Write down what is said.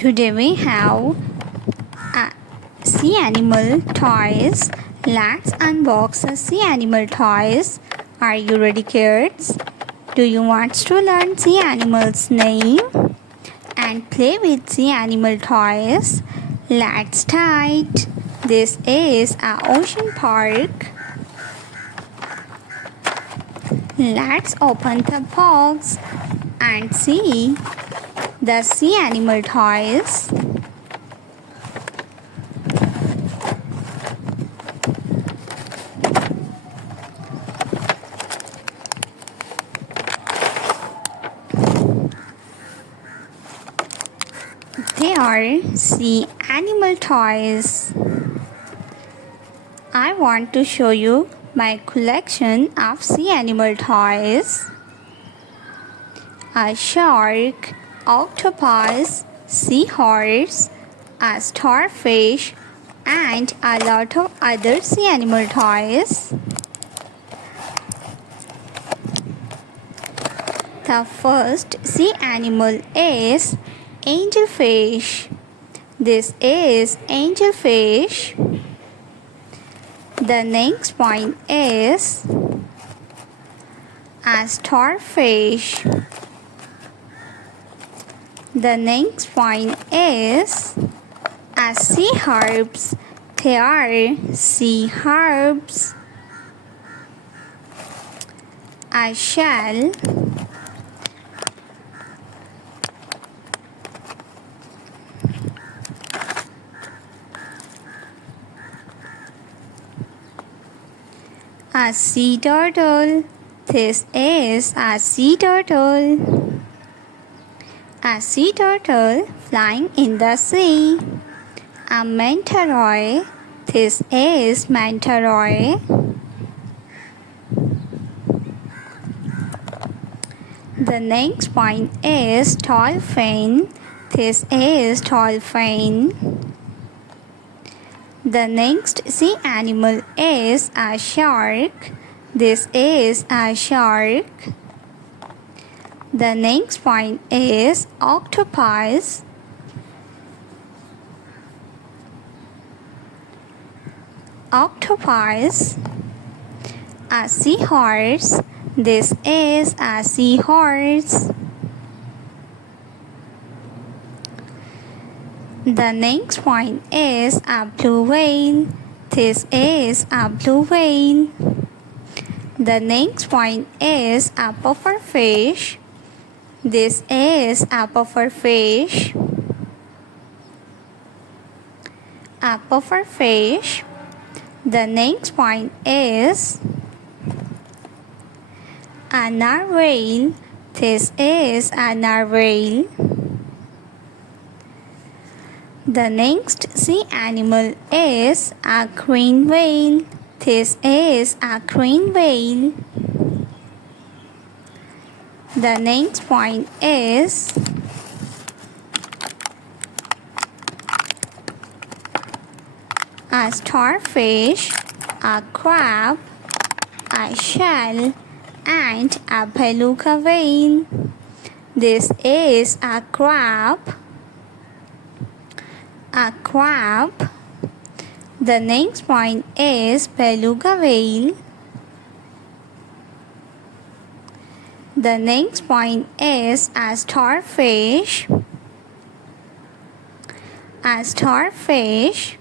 Today we have sea animal toys. Let's unbox the sea animal toys. Are you ready, kids? Do you want to learn sea animals' name and play with sea animal toys? Let's start. This is an ocean park. Let's open the box and see the sea animal toys. They are sea animal toys. I want to show you my collection of sea animal toys. A shark, octopus, seahorse, a starfish, and a lot of other sea animal toys. The first sea animal is angelfish. This is angelfish. The next one is a starfish. The next one is a sea herbs. They are sea herbs. A shell. A sea turtle. This is a sea turtle. A sea turtle flying in the sea. A manta ray. This is manta ray. The next one is dolphin. This is dolphin. The next sea animal is a shark. This is a shark. The next one is octopus. Octopus. A seahorse. This is a seahorse. The next one is a blue whale. This is a blue whale. The next one is a pufferfish. This is a pufferfish. A pufferfish. The next one is a narwhal. This is a narwhal. The next sea animal is a green whale. This is a green whale. The next one is a starfish, a crab, a shell, and a beluga whale. This is a crab. A crab. The next one is beluga whale. The next one is a starfish. A starfish.